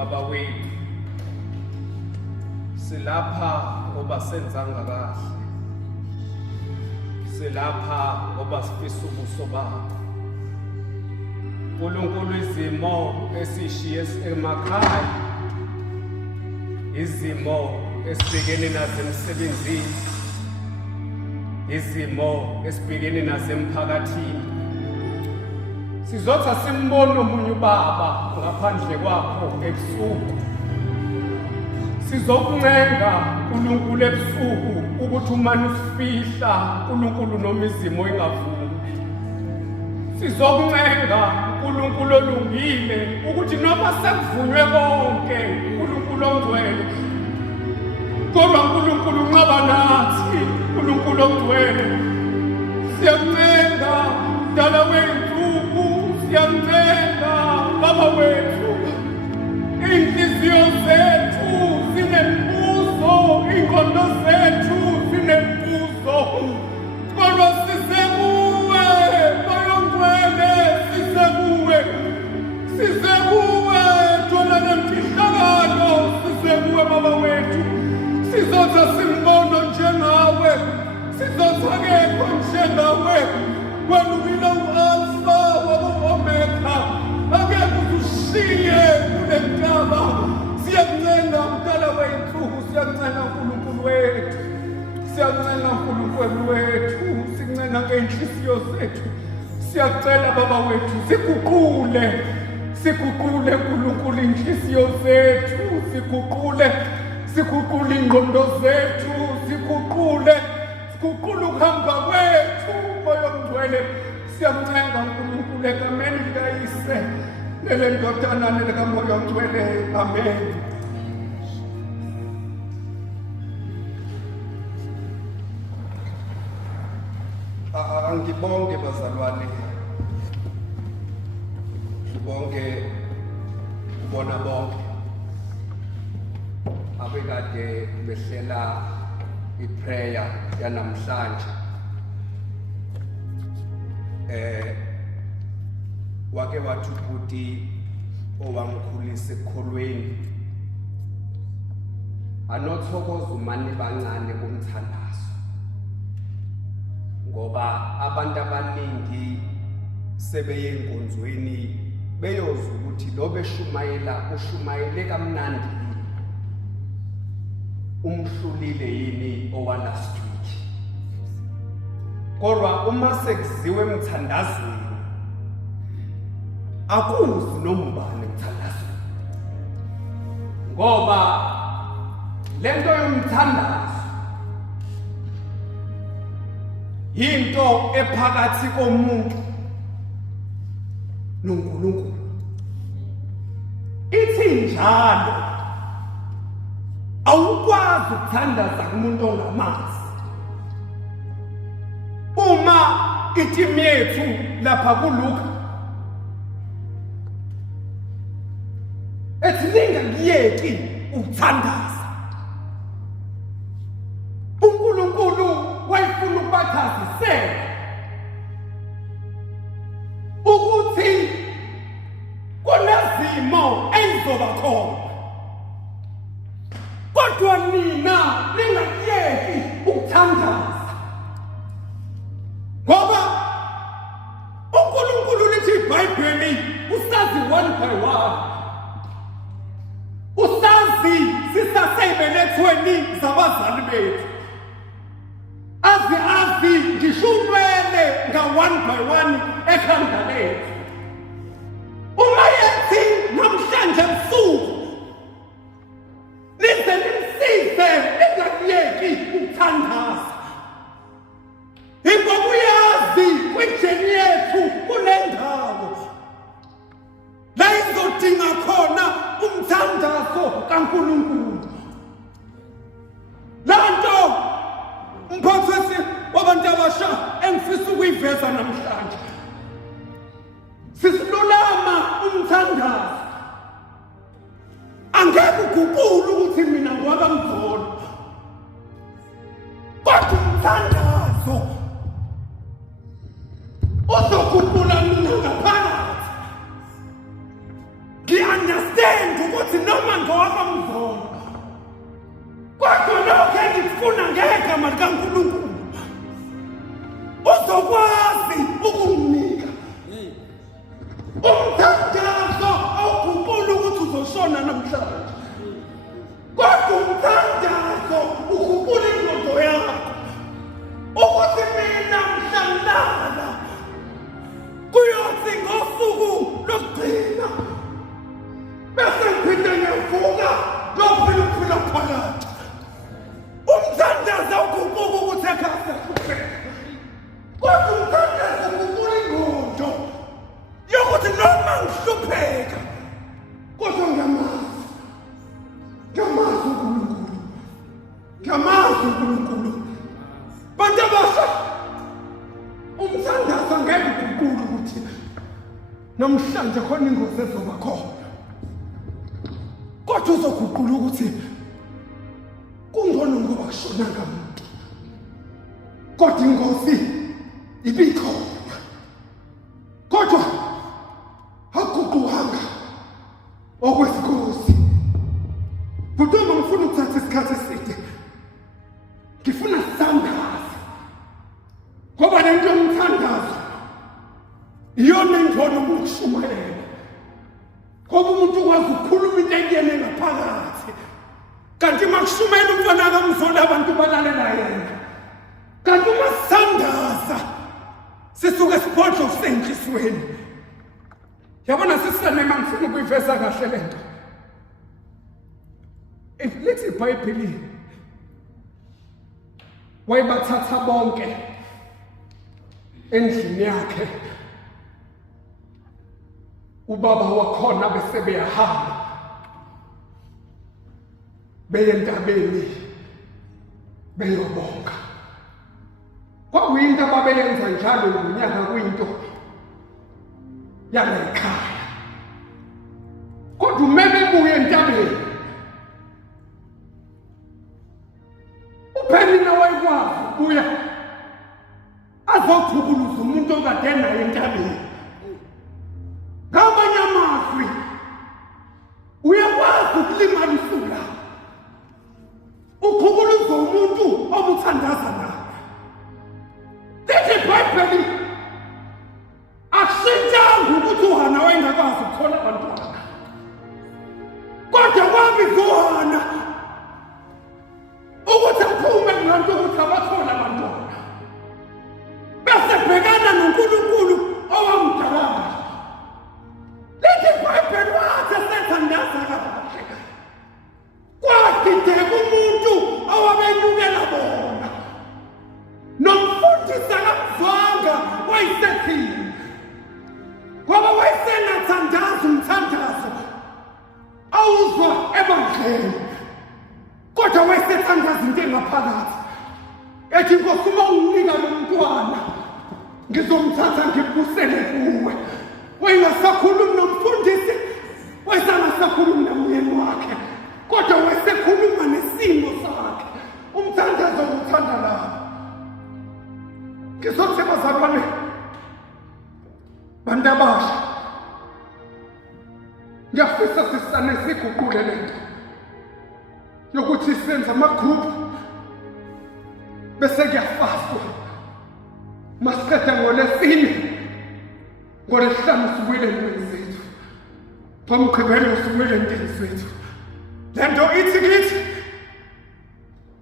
baba wethu silapha ngoba senzanga kahle, silapha ngoba sifisa ubuso bakho Nkulunkulu. Izimo esishiye emakhaya, izimo esibhekene nazo emsebenzini, izimo esibhekene nazo emphakathini, sizothi simbone omunye ubaba ngaphandle kwakho ebusuku. Sizokuncenga uNkulunkulu ebusuku ukuthi umane usifihla uNkulunkulu noma izimo ingavumi. Sizokuncenga uNkulunkulu olungile ukuthi noma sekuvunywe konke uNkulunkulu ongcwele, kodwa uNkulunkulu unqaba nathi. uNkulunkulu ongcwele, siyakuncenga Dala wethu, siyakuncenga Baba wethu, inhliziyo zethu zinembuzo, ingqondo zethu zinembuzo, kodwa size kuwe Moya Ongcwele, size kuwe Thona nemfihlakalo, size kuwe Baba wethu. Sizothi simbono njengawe, sizothi akekho njengawe, wena uyile u-Alpha wabu-Omega, akekho usishiye kule ntaba. Siyakuncenga Mdala wethu, siyakuncenga uNkulunkulu wethu, siyakuncenga uNkulunkulu wethu, sikuncenga ngey'nhliziyo zethu. Siyakucela Baba wethu, siguqule uNkulunkulu inhliziyo zethu, siguqule ingqondo zethu, siguqule ukuhamba kwethu. Moya Ongcwele, siyakuncenga uNkulunkulu egameni likaYise nelendodana likaMoya Ongcwele. Amen. Angibonge bazalwane, ngibonge ubona bonke abekade behlela iprayer yanamhlanje. Wake wathi ubhuti owangikhulisa ekukholweni anothokoza umane bancane kumthandazo, ngoba abantu abaningi sebeye enkonzweni beyozwa ukuthi lo ushumayele kamnandi, umhlulile yini owa-last week. Kodwa uma sekuziwe emthandazweni akuzi noma ubani emthandazweni, ngoba lento yomthandazo yinto ephakathi komuntu noNkulunkulu. Ithi njalo awukwazi ukuthandaza kumuntu ongamazi. Uma itimu yethu lapha kuLuka ethi ningakuyeki ukuthandaza, uNkulunkulu wayefuna ukubachazisela ukuthi kunezimo ezizoba khona, kodwa nina ningakuyeki ukuthandaza, ngoba uNkulunkulu lithi iBhayibheli usazi one by one, usazi sisasey'belethweni zabazali bethu, azi ngisho unwele nga-one by one ekhanda lethu. Uma yethi namhlanje ebusuku lize limsize lingakuyeki ukuthandaza, ingoba uyazi kwinjeni yethu kunendawo la izodinga khona umthandazo kaNkulunkulu. Lanto mphathisi wabantu abasha engifisa ukuyiveza namhlanje, sisilulama umthandazo. Angeke uguqule ukuthi mina ngwabamdolo, kodwa umthandazo uzoguqula mina ngaphakathi. Ngi-understand ukuthi noma ngowabamzona kodwa lokho engikufuna ngegama likaNkulunkulu uzokwazi ukunginika umthandazo awuguquli ukuthi uzoshona namhlanje kodwa umthandazo uguqula ingqondo yakho ukuthi mina mhlalala kuyothi ngosuku lokugcina bese ngiphinde ngiyavuka lokuphila ukuphila phakathi umthandazo awuguquki ukuthi ekhaya siyahlupheka kodwa umthandazo uguqula ingqondo yokuthi noma ngihlupheka kodwa ngiyamazi uNkulunkulu bantu abasha umthandazo ngeke uguqule ukuthi namhlanje khona ingozi ezoba khona kodwa uzoguqula ukuthi kungcono ngoba kushonanga umuntu kodwa ingozi ibikhona kodwa hakuguquhanga okwesikhosi kodwa ngifuna ukuthatha isikhathi eside ngifuna sandaza ngoba lento yomthandazo iyona engibona ukushumayela ngoba umuntu ukwazi ukukhuluma into ekuyena ngaphakathi kanti makushumela umfana kaMzola abantu balalela yena kanti uma sandaza sisuke siphodlo senhlisweni yabona sisane mangifuna ukuyiveza kahle lento lithi iBhayibheli wayebathatha bonke endlini yakhe ubaba wakhona bese beyahamba beye entabeni beyobonga kwakuyinto ababeyenza njalo ngonyaka kuyinto yala ekhaya kodwa uma bebuye entabeni uphelile wayekwazi ukuya azokhubuluza umuntu okade naye entabeni ngamanye amazwi uyakwazi ukulimalisa la ukhubuluza umuntu obuthandaza naye lithi iBhayibheli akushintshanga ukuthi uHana wayengakwazi ukuthola abantwana kodwa kwabiza uHana ukuthi aphume kulanto ukuthi abathole abantwana bese bhekana noNkulunkulu owamdala lithi iBhayibheli wathi esethandaza kahle kwadideka umuntu owabenyukela bona nomfundisi akamzwanga wayisethini ngoba wayesengathandaza umthandazo awuzwa ebandleni kodwa wayesethandaza into engaphakathi ethi Nkosi uma unginika lo mntwana ngizomthatha ngibusele kuwe wayengasakhulumi nomfundisi wayesangasakhulumi nomyeni wakhe kodwa wayesekhuluma nesimo sakhe umthandazo uthanda lapho ngizothi bazalwane bantu abasha ngiyafisa sisane siguqule lento yokuthi senze amagroup bese kuyafastwa masiqeda ngoLwesine ngoLwesihlanu sibuyele empilweni zethu ngoMgqibelo sibuyele empilweni zethu lento ithi kithi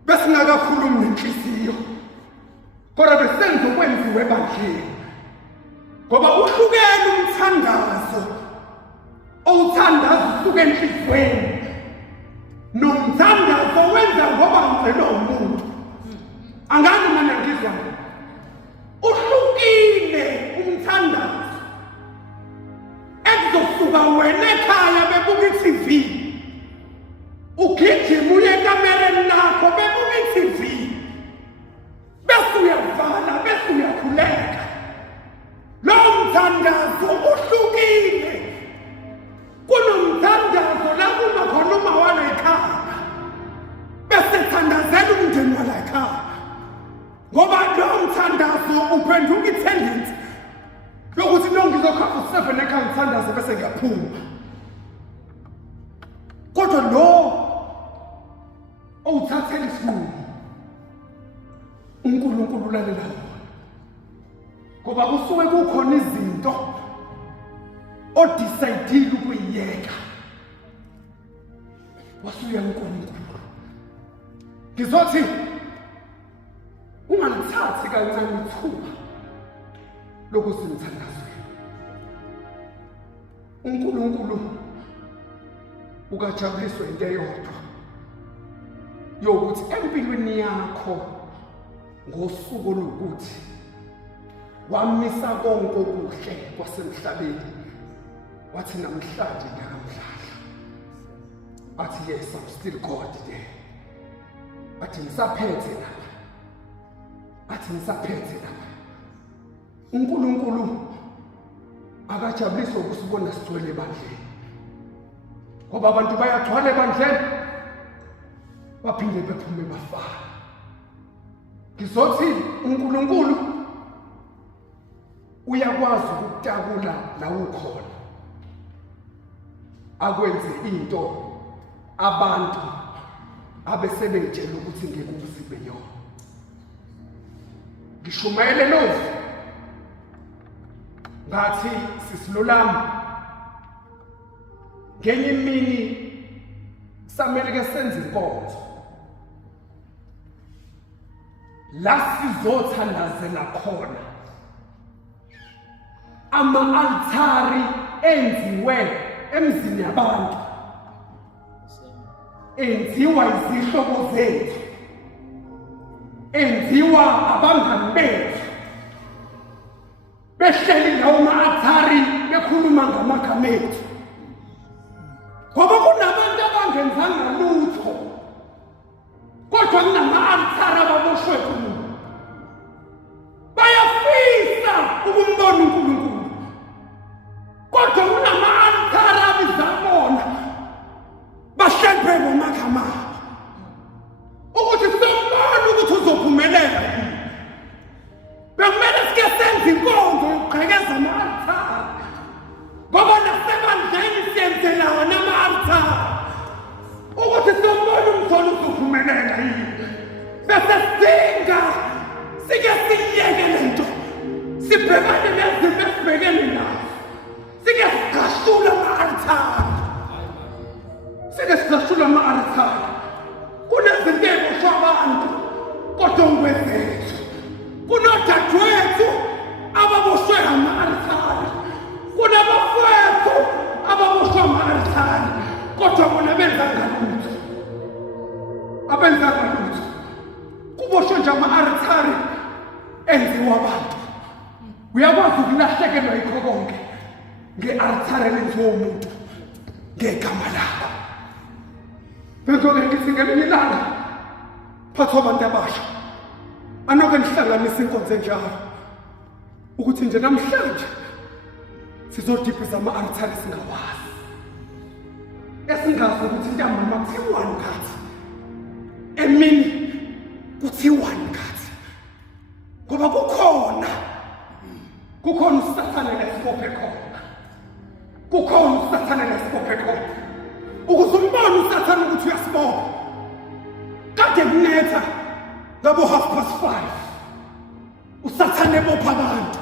besingakakhulumi nenhliziyo kodwa besenza okwenziwe ebandleni ngoba uhlukene umthandazo owuthandaza usuke enhlizweni nomthandazo wenza ngoba ngicela umuntu angani mina ngizwa uhlukile umthandazo ekuzosuka wena ekhaya bebuka iTV ugijima uye ekamereni lakho bebuka iTV bese uyavala bese uyakhuleka lo mthandazo uhlukile kunomthandazo la kuma khona uma wala ekhaya bese thandazela umndeni wala ekhaya ngoba lo mthandazo uphenduka itendence yokuthi nonke ngizokhapha u7 ekhaya ngithandaze bese ngiyaphuma kodwa lo owuthathela isinqumo uNkulunkulu ulalela wona, ngoba kusuke kukhona izinto odecide ukuyiyeka wasuya uNkulunkulu. Ngizothi ungalithathi kancane ithuba lokusimthandazwe. uNkulunkulu ukajabuliswa into eyodwa yokuthi empilweni yakho ngosuku lokuthi wamisa konke okuhle kwasemhlabeni, wathi namhlanje ngiyakamhlahla, athi yes, I'm still God there, athi ngisaphethe lapha, athi ngisaphethe lapha. uNkulunkulu akajabuliswa ukusibona sigcwele ebandleni, ngoba abantu bayagcwala ebandleni baphinde bephume bafana. Ngizothi uNkulunkulu uyakwazi ukukutakula la ukhona, akwenze into abantu abesebetshela ukuthi ngeke uzibe yona. Ngishumayele lovu ngathi sisilulama ngenye imini samele ke senze inkonzo la sizothandazela khona ama-altari enziwe emzini yabantu, enziwa izihlobo zethu, enziwa abangani bethu, behleli lawo ma-altari bekhuluma ngamagama ethu, ngoba kunabantu abangenzanga lutho kodwa kunama-altari ababoshwe kuwo, bayafisa ukumbona uNkulunkulu, kodwa kunama-altari abizabona bahleli bengomagama ukuthi sombona ukuthi uzophumelela yini. Bekumele sike senze inkonzo yokugqekeza ama-altari, ngoba nasebandleni siyenzelayo nama-altari ukuthi sombona umtholo uzophumelela yini. Bese sidinga sike siyiyeke lento, sibhekane nezinto esibhekene nazo, sike sigashule ama-altari, sike sigashule ama-altari. Kunezinto ey'boshwe abantu kodwa ngokwezethu, kunodadewethu ababoshwe ama-altari, kunabafowethu ababoshwe ama-altari, kodwa bona benzanga lutho, abenzanga lutho. Kuboshwe nje ama-altari enziwa abantu. Uyakwazi ukulahlekelwa yikho konke nge-altari elenziwa umuntu ngegama lakho. Bengeke ngithi ngelinye ilanga phathwa abantu abasha anoke nihlanganisa inkonzo enjalo ukuthi nje namhlanje sizodibhisa ama-altari esingawazi, esingazi ukuthi ntambama kuthiwa ngathi, emini kuthiwa ngathi, ngoba kukhona usathane lesibophe khona, kukhona usathane lesibophe khona. Ukuze umbone usathane ukuthi uyasibopha, kade kunetha ngabo 5:30 usathane ebopha abantu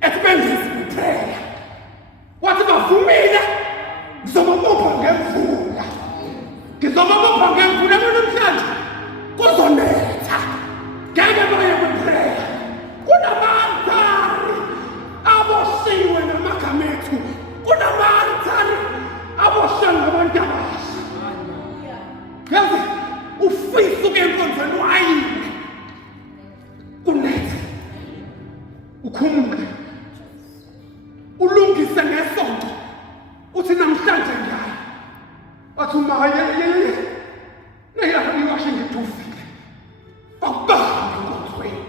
ethi bengize prayer, wathi bavumile ngizobabopha ngemvula, ngizobabopha ngemvula. Namhlanje kuzonetha ngeke baye kuprayer. Kunama-altari aboshiwe ngamagama ethu, kunama-altari aboshiwe ngabantu abasha. Yazi ufisa ukuya enkonzweni wayini kunetha, ukhumule ulungise ngesonto, uthi namhlanje njalo wathi uma neyawashe ngidufile bakubambe enkonzweni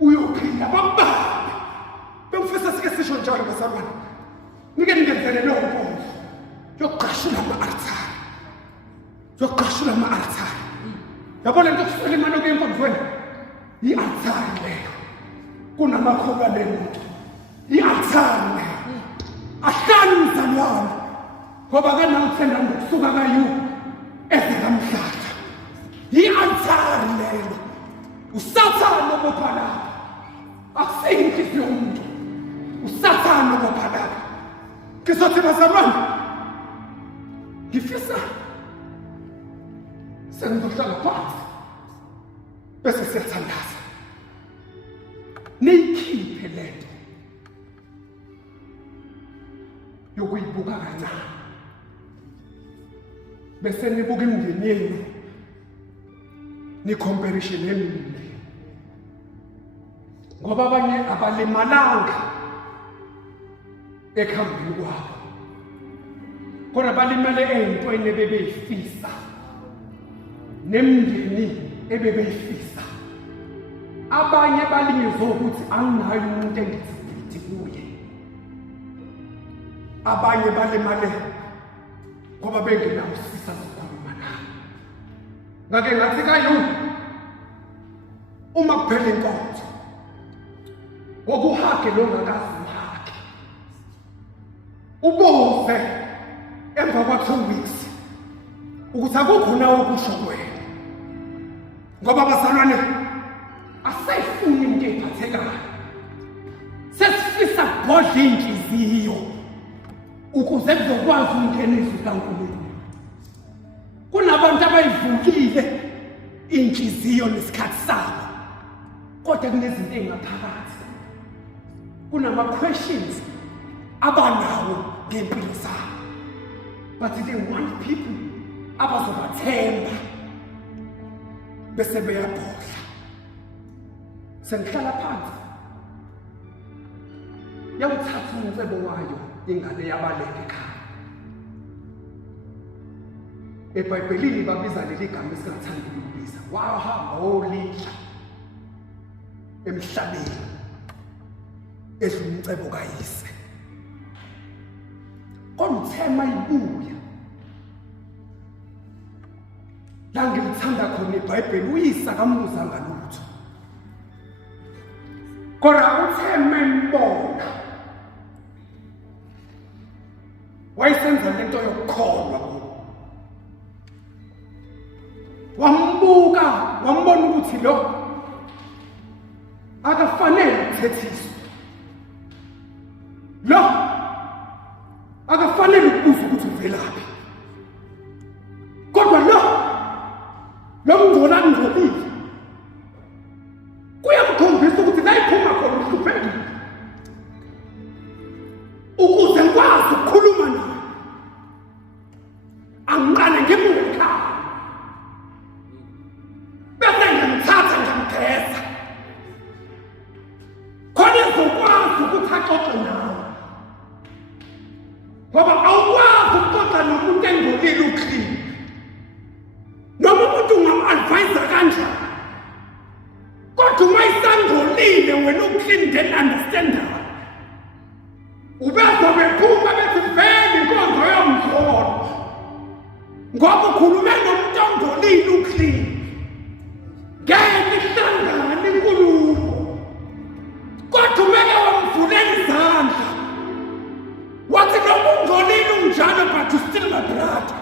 uyophinda bakubambe. Bengifisa sike sisho njalo bazalwane, nike ningenzele leyo nkonzo yokuqashula ama-altari, yokuqashula ama-altari. Yabona into kuswele imali okuya enkonzweni i-altari leyo, kunamakhoba lemuntu i-altari leyo. Ahlali mzalwane ngoba kanawuthenda ngokusuka kayu ezikamhlala i-altari lelo usathane obopha lapha akusiyo inhliziyo yomuntu usathane obopha lapha ngizothi bazalwane ngifisa sengizohlala phansi bese siyathandaza niyikhiphe lento yokuyibuka kancane bese nibuka imindeni yenu ni-comparison nemindeni ngoba abanye abalimalanga ekuhambeni kwabo kodwa balimele ey'ntweni ebebeyifisa nemindeni ebebeyifisa abanye balingezwe ukuthi anginayo umuntu engithithi kuye abanye balimale ngoba bengenawusisa zokhuluma naye ngake ngathi kayu uma kuphela inkonzo ngokuhage longakazi uhage ubuze emva kwa-2 weeks ukuthi akukhona okusho kwena ngoba bazalwane asayifuni into ey'phathekayo sesifisa kubhodla iy'nhliziyo ukuze kuzokwazi ukungena izwi kaNkulunkulu kunabantu abayivukile iy'nhliziyo nesikhathi sabo kodwa kunezinto ey'ngaphakathi kunama-questions abanawo ngempilo zabo but they want people abazobathemba bese beyabhodla sengihlala phansi yawuthatha umcebo wayo ingane yabaleka ekhaya eBhayibhelini babiza leli gama esingathandi ukulibiza wahamba wolidla emhlabeni edlula umcebo kayise kodwa uthema ibuya la ngilithanda khona iBhayibheli uyisa kamuzanga lutho kodwa utheme mbona wayesenza lento yokukholwa wambuka wambona ukuthi lo akafanele ukuthethiswa lo akafanele ukubuza ukuthi uvelaphi kodwa lo mngcola ngcolile kuyamkhombisa ukuthi la iphuma khona uhluphekile ukuze ngikwazi ukukhuluma naye angiqale ngibuye ekhaya bese ngimthatha ngimgeza khona ezokwazi ukuthi axoxe nawe ngoba awukwazi ukuxoxa nomuntu engcolile uclean noma umuntu ungam-advayisa kanjani kodwa uma isangcolile wena uclean then understandayo ubezobe phuma bethi vele inkonzo yomzolo ngoba ukhulume nomuntu ongcolile uclean ngeke ihlangane inkulumo kodwa umeke wamvulela izandla wathi noma ungcolile unjalo but you still my brother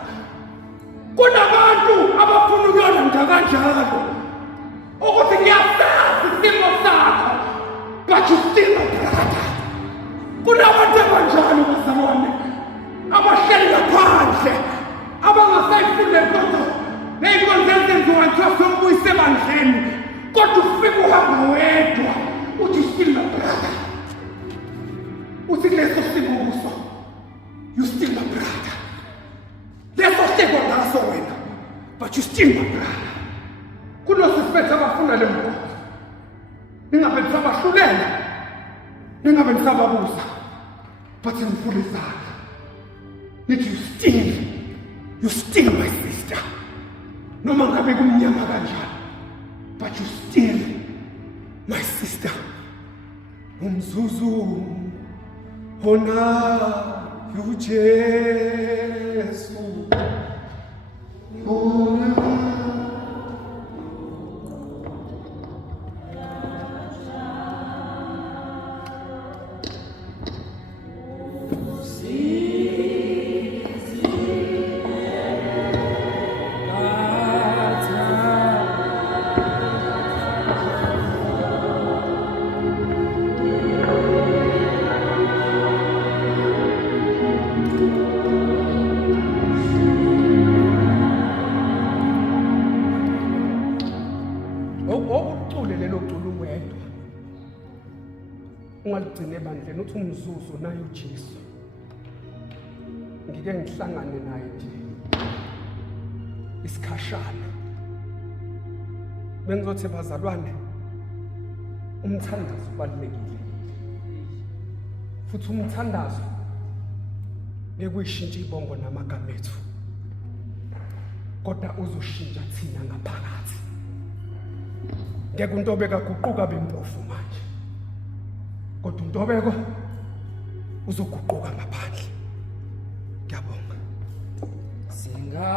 kunabantu abafuna ukuyolanda kanjalo ukuthi ngiyasazi isimo sakho but you still my brother kunabantu abanjalo bazalwane abahleli ngaphandle abangasayifuni lenkonzo ney'nkonzo ezenziwa nje sombuyise ebandleni kodwa ufike uhamba wedwa uthi still my brother uthi kuleso simo kuso you still my brother leso hleko ngaso wena but you still my brother kunosisiphethe abafuna le mkonzo ningabe nisabahlulela ningabe nisababuza but ngifuna izandla nithi you still my sister noma ngabe kumnyama kanjani but you still my sister umzuzu hona uJesu hona ungaligcine ebandleni uthi umzuzu naye uJesu. Ngike ngihlangane naye nje isikhashana. Bengizothi bazalwane umthandazo ubalulekile. Futhi umthandazo bekuyishintsha ibongo namagama ethu. Kodwa uzoshintsha thina ngaphakathi. Ngeke uNtobeko aguquka bempofu manje. Kodwa uNtobeko uzoguquka ngaphandle. Ngiyabonga. Singa